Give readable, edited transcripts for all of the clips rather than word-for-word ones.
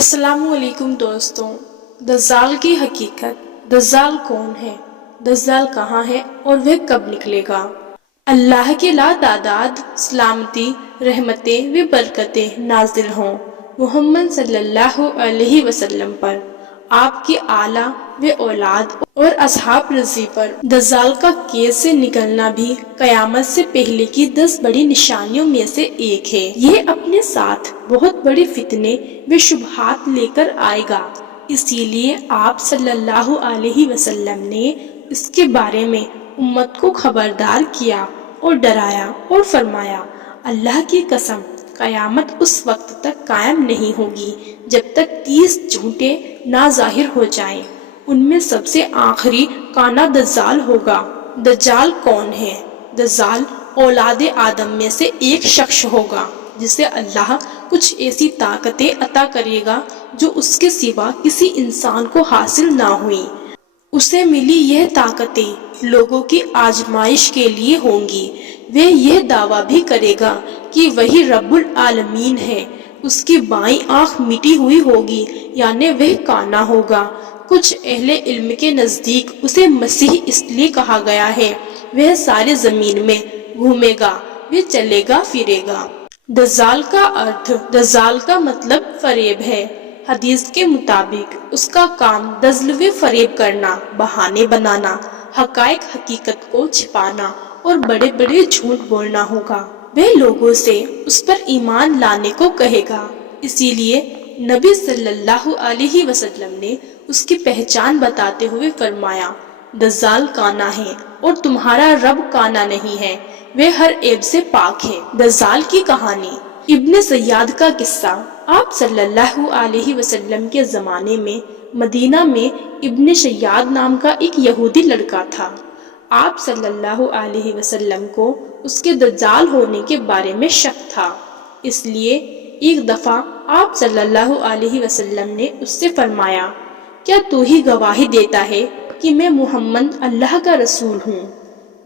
السلام علیکم دوستوں، دجال کی حقیقت۔ دجال کون ہے، دجال کہاں ہے اور وہ کب نکلے گا؟ اللہ کے لا تعداد سلامتی، رحمتیں و برکتیں نازل ہوں محمد صلی اللہ علیہ وسلم پر، آپ کی آل و اولاد اور اصحاب رضی پر۔ دجال کا کیس سے نکلنا بھی قیامت سے پہلے کی 10 بڑی نشانیوں میں سے ایک ہے۔ یہ اپنے ساتھ بہت بڑے فتنے و شبہات لے کر آئے گا، اسی لیے آپ صلی اللہ علیہ وسلم نے اس کے بارے میں امت کو خبردار کیا اور ڈرایا اور فرمایا، اللہ کی قسم قیامت اس وقت تک قائم نہیں ہوگی جب تک 30 جھوٹے نہ ظاہر ہو جائیں، ان میں سب سے آخری کانا دجال ہوگا۔ دجال کون ہے؟ دجال اولاد آدم میں سے ایک شخص ہوگا جسے اللہ کچھ ایسی طاقتیں عطا کرے گا جو اس کے سوا کسی انسان کو حاصل نہ ہوئیں۔ اسے ملی یہ طاقتیں لوگوں کی آزمائش کے لیے ہوں گی۔ وہ یہ دعویٰ بھی کرے گا کہ وہی رب العالمین ہے۔ اس کی بائیں آنکھ مٹی ہوئی ہوگی، یعنی وہ کانا ہوگا۔ کچھ اہل علم کے نزدیک اسے مسیح اس لیے کہا گیا ہے، وہ سارے زمین میں گھومے گا، وہ چلے گا پھرے گا۔ دجال کا ارتھ، دجال کا مطلب فریب ہے۔ حدیث کے مطابق اس کا کام دجل و فریب کرنا، بہانے بنانا، حقائق حقیقت کو چھپانا اور بڑے بڑے جھوٹ بولنا ہوگا۔ وہ لوگوں سے اس پر ایمان لانے کو کہے گا، اسی لیے نبی صلی اللہ علیہ وسلم نے اس کی پہچان بتاتے ہوئے فرمایا، دجال کانا ہے اور تمہارا رب کانا نہیں ہے، وہ ہر عیب سے پاک ہے۔ دجال کی کہانی۔ ابن سیاد کا قصہ۔ آپ صلی اللہ علیہ وسلم کے زمانے میں مدینہ میں ابن سیاد نام کا ایک یہودی لڑکا تھا۔ آپ صلی اللہ علیہ وسلم کو اس کے دجال ہونے کے بارے میں شک تھا، اس لیے ایک دفعہ آپ صلی اللہ علیہ وسلم نے اس سے فرمایا، کیا تو ہی گواہی دیتا ہے کہ میں محمد اللہ کا رسول ہوں؟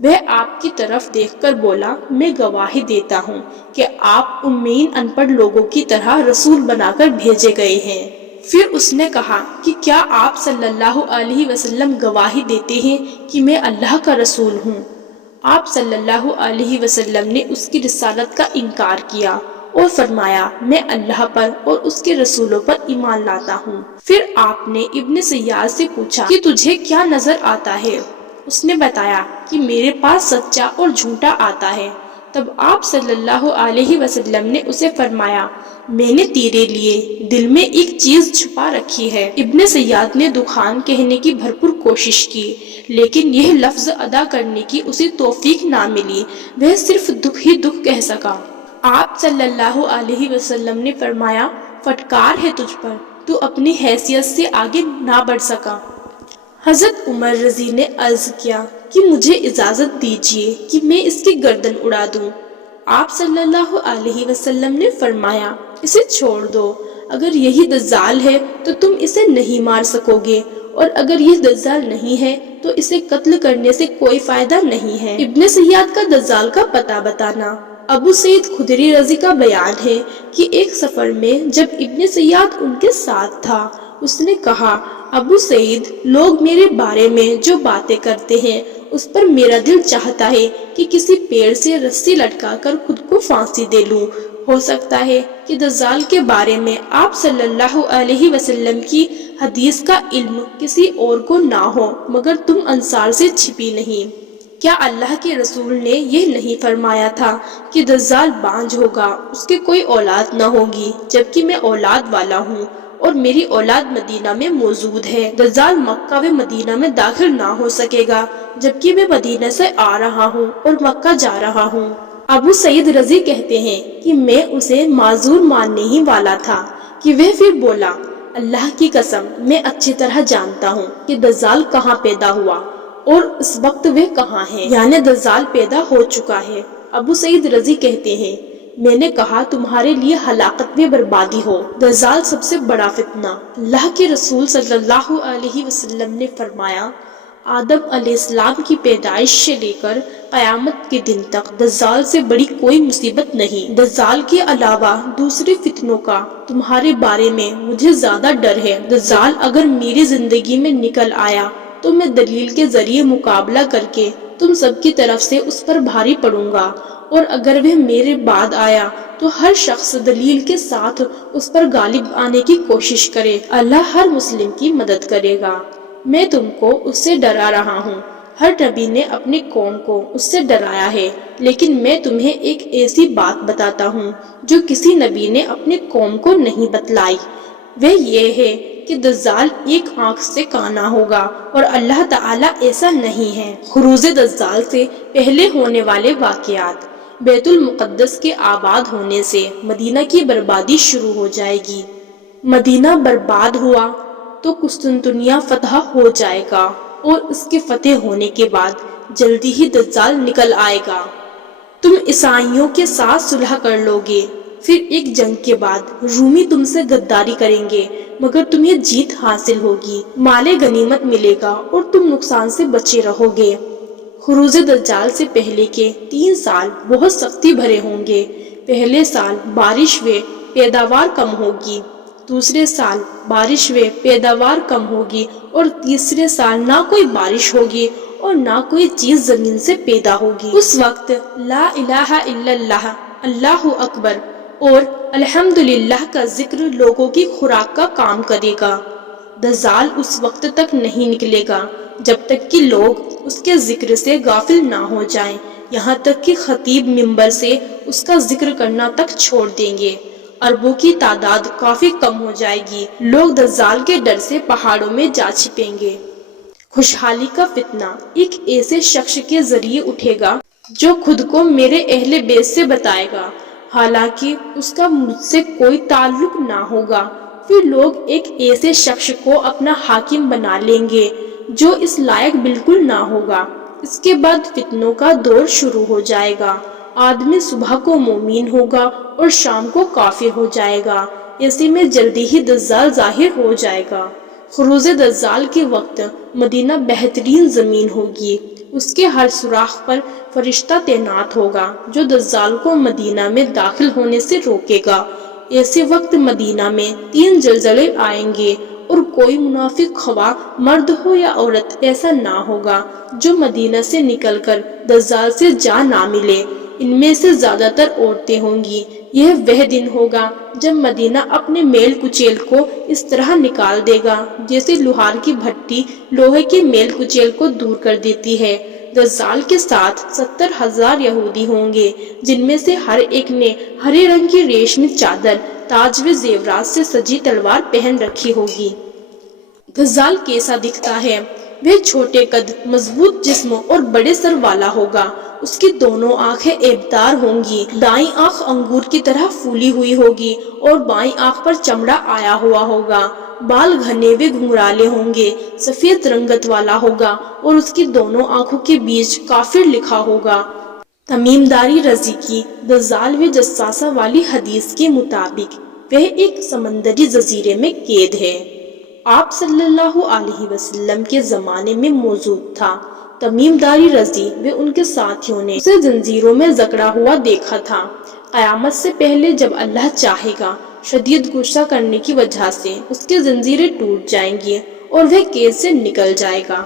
وہ آپ کی طرف دیکھ کر بولا، میں گواہی دیتا ہوں کہ آپ امیین ان پڑھ لوگوں کی طرح رسول بنا کر بھیجے گئے ہیں۔ پھر اس نے کہا کہ کیا آپ صلی اللہ علیہ وسلم گواہی دیتے ہیں کہ میں اللہ کا رسول ہوں؟ آپ صلی اللہ علیہ وسلم نے اس کی رسالت کا انکار کیا اور فرمایا، میں اللہ پر اور اس کے رسولوں پر ایمان لاتا ہوں۔ پھر آپ نے ابن سیاد سے پوچھا کہ تجھے کیا نظر آتا ہے؟ اس نے بتایا کہ میرے پاس سچا اور جھوٹا آتا ہے۔ تب آپ صلی اللہ علیہ وسلم نے اسے فرمایا، میں نے تیرے لیے دل میں ایک چیز چھپا رکھی ہے۔ ابن سیاد نے دخان کہنے کی بھرپور کوشش کی، لیکن یہ لفظ ادا کرنے کی اسے توفیق نہ ملی، وہ صرف دکھ ہی دکھ کہہ سکا۔ آپ صلی اللہ علیہ وسلم نے فرمایا، پھٹکار ہے تجھ پر، تو اپنی حیثیت سے آگے نہ بڑھ سکا۔ حضرت عمر رضی نے عرض کیا کہ مجھے اجازت دیجیے کہ میں اس کی گردن اڑا دوں۔ آپ صلی اللہ علیہ وسلم نے فرمایا، اسے چھوڑ دو، اگر یہی دجال ہے تو تم اسے نہیں مار سکو گے، اور اگر یہ دجال نہیں ہے تو اسے قتل کرنے سے کوئی فائدہ نہیں ہے۔ ابن سیاد کا دجال کا پتہ بتانا۔ ابو سعید خدری رضی کا بیان ہے کہ ایک سفر میں جب ابن سیاد ان کے ساتھ تھا، اس نے کہا، ابو سعید، لوگ میرے بارے میں جو باتیں کرتے ہیں اس پر میرا دل چاہتا ہے کہ کسی پیڑ سے رسی لٹکا کر خود کو پھانسی دے لوں۔ ہو سکتا ہے کہ دجال کے بارے میں آپ صلی اللہ علیہ وسلم کی حدیث کا علم کسی اور کو نہ ہو، مگر تم انصار سے چھپی نہیں۔ کیا اللہ کے رسول نے یہ نہیں فرمایا تھا کہ دجال بانجھ ہوگا، اس کے کوئی اولاد نہ ہوگی، جبکہ میں اولاد والا ہوں اور میری اولاد مدینہ میں موجود ہے۔ دجال مکہ و مدینہ میں داخل نہ ہو سکے گا، جبکہ میں مدینہ سے آ رہا ہوں اور مکہ جا رہا ہوں۔ ابو سعید رضی کہتے ہیں کہ میں اسے معذور ماننے ہی والا تھا کہ وہ پھر بولا، اللہ کی قسم میں اچھی طرح جانتا ہوں کہ دجال کہاں پیدا ہوا اور اس وقت وہ کہاں ہے، یعنی دجال پیدا ہو چکا ہے۔ ابو سعید رضی کہتے ہیں، میں نے کہا تمہارے لیے ہلاکت و بربادی ہو، دجال سب سے بڑا فتنہ۔ اللہ کے رسول صلی اللہ علیہ وسلم نے فرمایا، آدم علیہ السلام کی پیدائش سے لے کر قیامت کے دن تک دجال سے بڑی کوئی مصیبت نہیں۔ دجال کے علاوہ دوسرے فتنوں کا تمہارے بارے میں مجھے زیادہ ڈر ہے۔ دجال اگر میری زندگی میں نکل آیا تو میں دلیل کے ذریعے مقابلہ کر کے تم سب کی طرف سے اس پر بھاری پڑوں گا، اور اگر وہ میرے بعد آیا تو ہر شخص دلیل کے ساتھ اس پر غالب آنے کی کوشش کرے۔ اللہ ہر مسلم کی مدد کرے گا۔ میں تم کو اس سے ڈرا رہا ہوں۔ ہر نبی نے اپنی قوم کو اس سے ڈرایا ہے، لیکن میں تمہیں ایک ایسی بات بتاتا ہوں جو کسی نبی نے اپنی قوم کو نہیں بتلائی۔ وہ یہ ہے کہ دجال ایک آنکھ سے کانا ہوگا، اور اللہ تعالیٰ ایسا نہیں ہے۔ خروج دجال سے پہلے ہونے والے واقعات۔ بیت المقدس کے آباد ہونے سے مدینہ کی بربادی شروع ہو جائے گی۔ مدینہ برباد ہوا تو قسطنطنیہ فتح ہو جائے گا، اور اس کے فتح ہونے کے بعد جلدی ہی دجال نکل آئے گا۔ تم عیسائیوں کے ساتھ صلح کر لو گے، پھر ایک جنگ کے بعد رومی تم سے غداری کریں گے، مگر تمہیں جیت حاصل ہوگی، مال غنیمت ملے گا اور تم نقصان سے بچے رہو گے۔ خروج دجال سے پہلے کے 3 سال بہت سختی بھرے ہوں گے۔ پہلے سال بارش و پیداوار کم ہوگی، دوسرے سال بارش و پیداوار کم ہوگی، اور تیسرے سال نہ کوئی بارش ہوگی اور نہ کوئی چیز زمین سے پیدا ہوگی۔ اس وقت لا الہ الا اللہ، اللہ اکبر اور الحمدللہ کا ذکر لوگوں کی خوراک کا کام کرے گا۔ دجال اس وقت تک نہیں نکلے گا جب تک کہ لوگ اس کے ذکر سے غافل نہ ہو جائیں، یہاں تک کہ خطیب منبر سے اس کا ذکر کرنا تک چھوڑ دیں گے۔ عربوں کی تعداد کافی کم ہو جائے گی، لوگ دجال کے ڈر سے پہاڑوں میں جا چھپیں گے۔ خوشحالی کا فتنہ ایک ایسے شخص کے ذریعے اٹھے گا جو خود کو میرے اہل بیت سے بتائے گا، حالانکہ اس کا مجھ سے کوئی تعلق نہ ہوگا۔ پھر لوگ ایک ایسے شخص کو اپنا حاکم بنا لیں گے جو اس لائق بالکل نہ ہوگا۔ اس کے بعد فتنوں کا دور شروع ہو جائے گا۔ آدمی صبح کو مومن ہوگا اور شام کو کافر ہو جائے گا۔ ایسے میں جلدی ہی دجال ظاہر ہو جائے گا۔ خروج دجال کے وقت مدینہ بہترین زمین ہوگی۔ اس کے ہر سوراخ پر فرشتہ تعینات ہوگا جو دجال کو مدینہ میں داخل ہونے سے روکے گا۔ ایسے وقت مدینہ میں 3 زلزلے آئیں گے، اور کوئی منافق خواہ مرد ہو یا عورت ایسا نہ ہوگا جو مدینہ سے نکل کر دجال سے جا نہ ملے۔ ان میں سے زیادہ تر عورتیں ہوں گی۔ یہ وہ دن ہوگا جب مدینہ اپنے میل کچیل کو اس طرح نکال دے گا جیسے لوہار کی بھٹی لوہے کے میل کچیل کو دور کر دیتی ہے۔ دجال کے ساتھ 70,000 یہودی ہوں گے، جن میں سے ہر ایک نے ہرے رنگ کی ریشمی چادر، تاج و زیورات سے سجی تلوار پہن رکھی ہوگی۔ دجال کیسا دکھتا ہے؟ وہ چھوٹے قد، مضبوط جسم اور بڑے سر والا ہوگا۔ اس کی دونوں آنکھیں ایبدار ہوں گی، دائیں آنکھ انگور کی طرح پھولی ہوئی ہوگی اور بائیں آنکھ پر چمڑا آیا ہوا ہوگا۔ بال گھنے ہوئے گھنگرالے ہوں گے، سفید رنگت والا ہوگا، اور اس کی دونوں آنکھوں کے بیچ کافر لکھا ہوگا۔ تمیم داری رضی کی دجال و جساسہ والی حدیث کے مطابق وہ ایک سمندری جزیرے میں قید ہے۔ آپ صلی اللہ علیہ وسلم کے زمانے میں موجود تھا۔ تمیم داری رضی و ان کے ساتھیوں نے اسے زنجیروں میں جکڑا ہوا دیکھا تھا۔ قیامت سے پہلے جب اللہ چاہے گا، شدید غصہ کرنے کی وجہ سے اس کے زنجیریں ٹوٹ جائیں گی اور وہ قید سے نکل جائے گا۔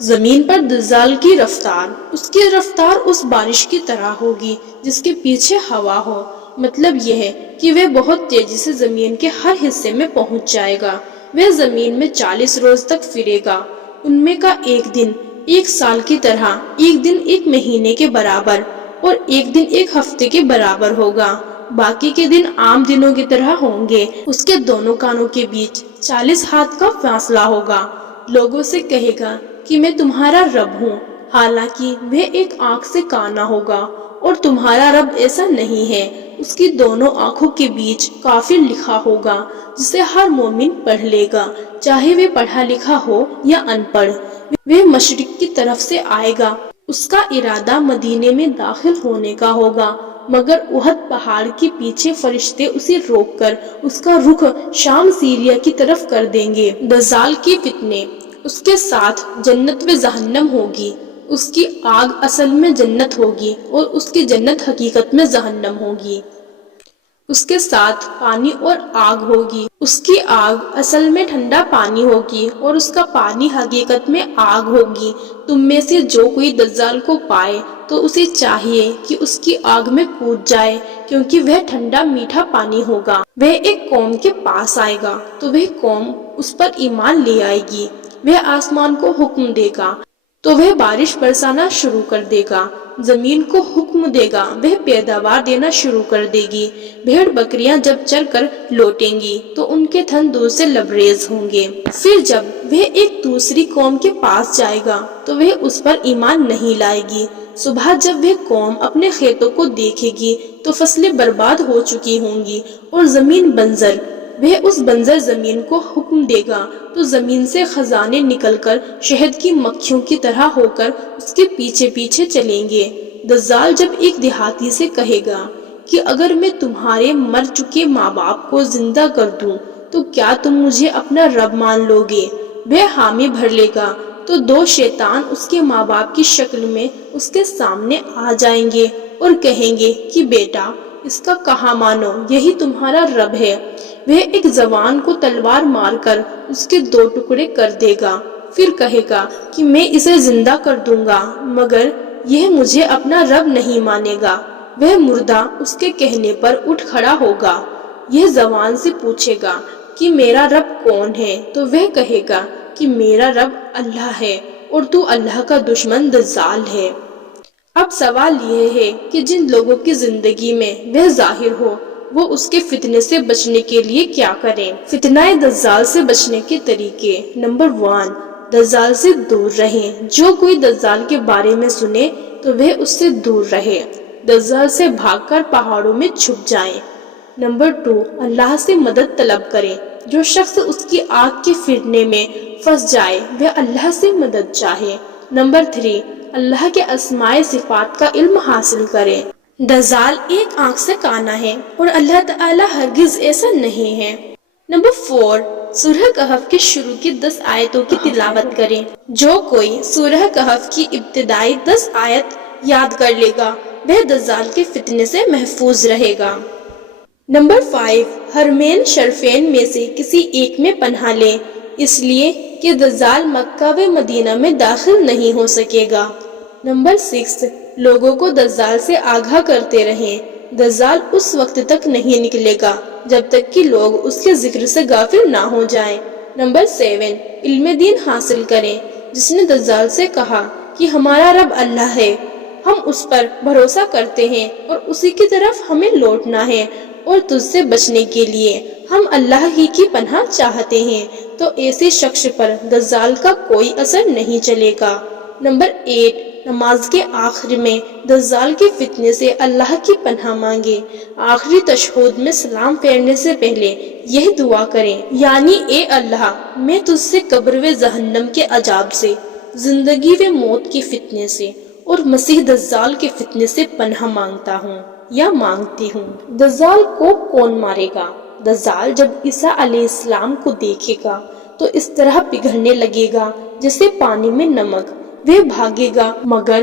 زمین پر دجال کی رفتار، اس کی رفتار اس بارش کی طرح ہوگی جس کے پیچھے ہوا ہو۔ مطلب یہ ہے کہ وہ بہت تیزی سے زمین کے ہر حصے میں پہنچ جائے گا۔ وہ زمین میں 40 روز تک پھرے گا، ان میں کا ایک دن 1 سال کی طرح، ایک دن 1 مہینے کے برابر اور ایک دن 1 ہفتے کے برابر ہوگا۔ باقی کے دن عام دنوں کی طرح ہوں گے۔ اس کے دونوں کانوں کے بیچ 40 ہاتھ کا فاصلہ ہوگا۔ لوگوں سے کہے گا کہ میں تمہارا رب ہوں، حالانکہ وہ ایک آنکھ سے کانا ہوگا، اور تمہارا رب ایسا نہیں ہے۔ اس کی دونوں آنکھوں کے بیچ کافر لکھا ہوگا جسے ہر مومن پڑھ لے گا، چاہے وہ پڑھا لکھا ہو یا ان پڑھ۔ وہ مشرق کی طرف سے آئے گا۔ اس کا ارادہ مدینے میں داخل ہونے کا ہوگا، مگر احد پہاڑ کے پیچھے فرشتے اسے روک کر اس کا رخ شام سیریا کی طرف کر دیں گے۔ دجال کے فتنے۔ اس کے ساتھ جنت و جہنم ہوگی، اس کی آگ اصل میں جنت ہوگی اور اس کی جنت حقیقت میں جہنم ہوگی، اس کے ساتھ پانی اور آگ ہوگی، اس کی آگ اصل میں ٹھنڈا پانی ہوگی اور اس کا پانی حقیقت میں آگ ہوگی۔ تم میں سے جو کوئی دجال کو پائے تو اسے چاہیے کہ اس کی آگ میں کود جائے، کیونکہ وہ ٹھنڈا میٹھا پانی ہوگا۔ وہ ایک قوم کے پاس آئے گا تو وہ قوم اس پر ایمان لے آئے گی، وہ آسمان کو حکم دے گا تو وہ بارش برسانا شروع کر دے گا، زمین کو حکم دے گا وہ پیداوار دینا شروع کر دے گی، بھیڑ بکریاں جب چر کر لوٹیں گی تو ان کے تھن دودھ سے لبریز ہوں گے۔ پھر جب وہ ایک دوسری قوم کے پاس جائے گا تو وہ اس پر ایمان نہیں لائے گی۔ صبح جب وہ قوم اپنے کھیتوں کو دیکھے گی تو فصلیں برباد ہو چکی ہوں گی اور زمین بنجر، وہ اس بنجر زمین کو حکم دے گا تو زمین سے خزانے نکل کر شہد کی مکھیوں کی طرح ہو کر اس کے پیچھے پیچھے چلیں گے۔ دجال جب ایک دیہاتی سے کہے گا کہ اگر میں تمہارے مر چکے ماں باپ کو زندہ کر دوں تو کیا تم مجھے اپنا رب مان لو گے؟ وہ حامی بھر لے گا تو دو شیطان اس کے ماں باپ کی شکل میں اس کے سامنے آ جائیں گے اور کہیں گے کہ بیٹا اس کا کہا مانو، یہی تمہارا رب ہے۔ وہ ایک جوان کو تلوار مار کر اس کے دو ٹکڑے کر دے گا، پھر کہے گا کہ میں اسے زندہ کر دوں گا مگر یہ مجھے اپنا رب نہیں مانے گا۔ وہ مردہ اس کے کہنے پر اٹھ کھڑا ہوگا۔ یہ جوان سے پوچھے گا کہ میرا رب کون ہے تو وہ کہے گا کہ میرا رب اللہ ہے اور تو اللہ کا دشمن دجال ہے۔ اب سوال یہ ہے کہ جن لوگوں کی زندگی میں وہ ظاہر ہو وہ اس کے فتنے سے بچنے کے لیے کیا کریں؟ فتنہ دجال سے بچنے کے طریقے۔ نمبر 1، دجال سے دور رہیں۔ جو کوئی دجال کے بارے میں سنے تو وہ اس سے دور رہے، دجال سے بھاگ کر پہاڑوں میں چھپ جائیں۔ نمبر 2، اللہ سے مدد طلب کریں۔ جو شخص اس کی آگ کے فتنے میں پھنس جائے وہ اللہ سے مدد چاہے۔ نمبر 3، اللہ کے اسماء صفات کا علم حاصل کریں۔ دجال ایک آنکھ سے کانا ہے اور اللہ تعالی ہرگز ایسا نہیں ہے۔ نمبر 4، سورہ کہف کے شروع کی 10 آیتوں کی تلاوت کریں۔ جو کوئی سورہ کہف کی ابتدائی 10 آیت یاد کر لے گا وہ دجال کے فتنے سے محفوظ رہے گا۔ نمبر 5، حرمین شریفین میں سے کسی ایک میں پناہ لیں، اس لیے کہ دجال مکہ و مدینہ میں داخل نہیں ہو سکے گا۔ نمبر 6، لوگوں کو دجال سے آگاہ کرتے رہیں۔ دجال اس وقت تک نہیں نکلے گا جب تک کہ لوگ اس کے ذکر سے غافل نہ ہو جائیں۔ نمبر 7، علم دین حاصل کریں۔ جس نے دجال سے کہا کہ ہمارا رب اللہ ہے، ہم اس پر بھروسہ کرتے ہیں اور اسی کی طرف ہمیں لوٹنا ہے اور تجھ سے بچنے کے لیے ہم اللہ ہی کی پناہ چاہتے ہیں، تو ایسے شخص پر دجال کا کوئی اثر نہیں چلے گا۔ نمبر 8، نماز کے آخر میں دجال کے فتنے سے اللہ کی پناہ مانگے۔ آخری تشہد میں سلام پھیرنے سے پہلے یہ دعا کریں، یعنی اے اللہ، میں تجھ سے قبر و جہنم کے عذاب سے، زندگی و موت کے فتنے سے اور مسیح دجال کے فتنے سے پناہ مانگتا ہوں یا مانگتی ہوں۔ دجال کو کون مارے گا؟ دجال جب عیسیٰ علیہ السلام کو دیکھے گا تو اس طرح پگھلنے لگے گا جیسے پانی میں نمک، وہ بھاگے گا مگر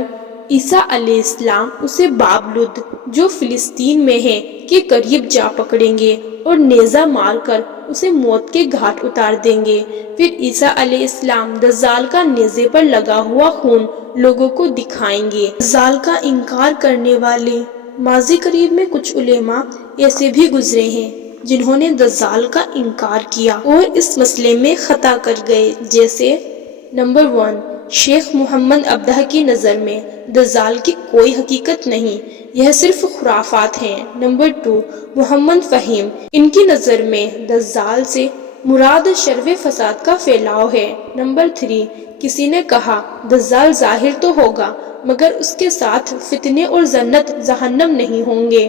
عیسیٰ علیہ السلام اسے باب لد جو فلسطین میں ہے کے قریب جا پکڑیں گے اور نیزہ مار کر اسے موت کے گھاٹ اتار دیں گے۔ پھر عیسیٰ علیہ السلام دجال کا نیزے پر لگا ہوا خون لوگوں کو دکھائیں گے۔ دجال کا انکار کرنے والے ماضی قریب میں کچھ علماء ایسے بھی گزرے ہیں جنہوں نے دجال کا انکار کیا اور اس مسئلے میں خطا کر گئے، جیسے نمبر 1، شیخ محمد عبدہ کی نظر میں دجال کی کوئی حقیقت نہیں، یہ صرف خرافات ہیں۔ نمبر 2، محمد فہیم، ان کی نظر میں دجال سے مراد شر و فساد کا پھیلاؤ ہے۔ نمبر 3، کسی نے کہا دجال ظاہر تو ہوگا مگر اس کے ساتھ فتنے اور جنت جہنم نہیں ہوں گے۔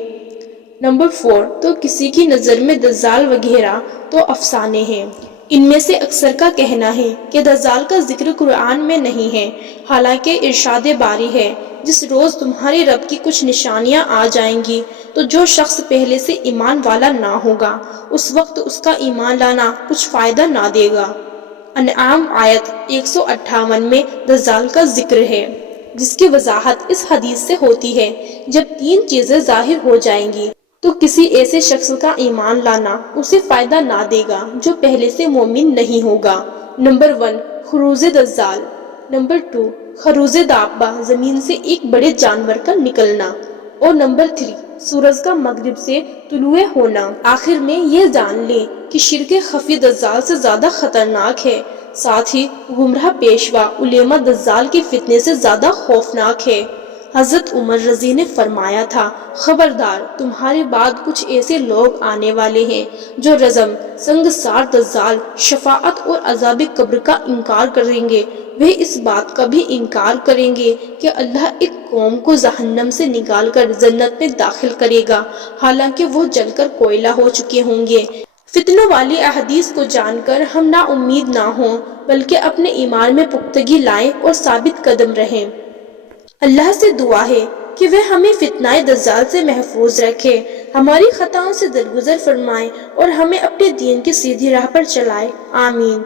نمبر 4، تو کسی کی نظر میں دجال وغیرہ تو افسانے ہیں۔ ان میں سے اکثر کا کہنا ہے کہ دجال کا ذکر قرآن میں نہیں ہے، حالانکہ ارشاد باری ہے، جس روز تمہارے رب کی کچھ نشانیاں آ جائیں گی تو جو شخص پہلے سے ایمان والا نہ ہوگا اس وقت اس کا ایمان لانا کچھ فائدہ نہ دے گا۔ انعام آیت 158 میں دجال کا ذکر ہے، جس کی وضاحت اس حدیث سے ہوتی ہے، جب 3 چیزیں ظاہر ہو جائیں گی تو کسی ایسے شخص کا ایمان لانا اسے فائدہ نہ دے گا جو پہلے سے مومن نہیں ہوگا۔ نمبر 1، خروج دجال۔ نمبر 2، خروج دابہ، زمین سے ایک بڑے جانور کا نکلنا۔ اور نمبر 3، سورج کا مغرب سے طلوع ہونا۔ آخر میں یہ جان لیں کہ شرک خفی دجال سے زیادہ خطرناک ہے، ساتھ ہی گمراہ پیشوا علماء دجال کے فتنے سے زیادہ خوفناک ہے۔ حضرت عمر رضی نے فرمایا تھا، خبردار، تمہارے بعد کچھ ایسے لوگ آنے والے ہیں جو رجم، سنگسار دجال، شفاعت اور عذاب قبر کا انکار کریں گے۔ وہ اس بات کا بھی انکار کریں گے کہ اللہ ایک قوم کو جہنم سے نکال کر جنت میں داخل کرے گا، حالانکہ وہ جل کر کوئلہ ہو چکے ہوں گے۔ فتنوں والی احادیث کو جان کر ہم نا امید نہ ہوں، بلکہ اپنے ایمان میں پختگی لائیں اور ثابت قدم رہیں۔ اللہ سے دعا ہے کہ وہ ہمیں فتنہ دجال سے محفوظ رکھے، ہماری خطاؤں سے درگزر فرمائے اور ہمیں اپنے دین کی سیدھی راہ پر چلائے۔ آمین۔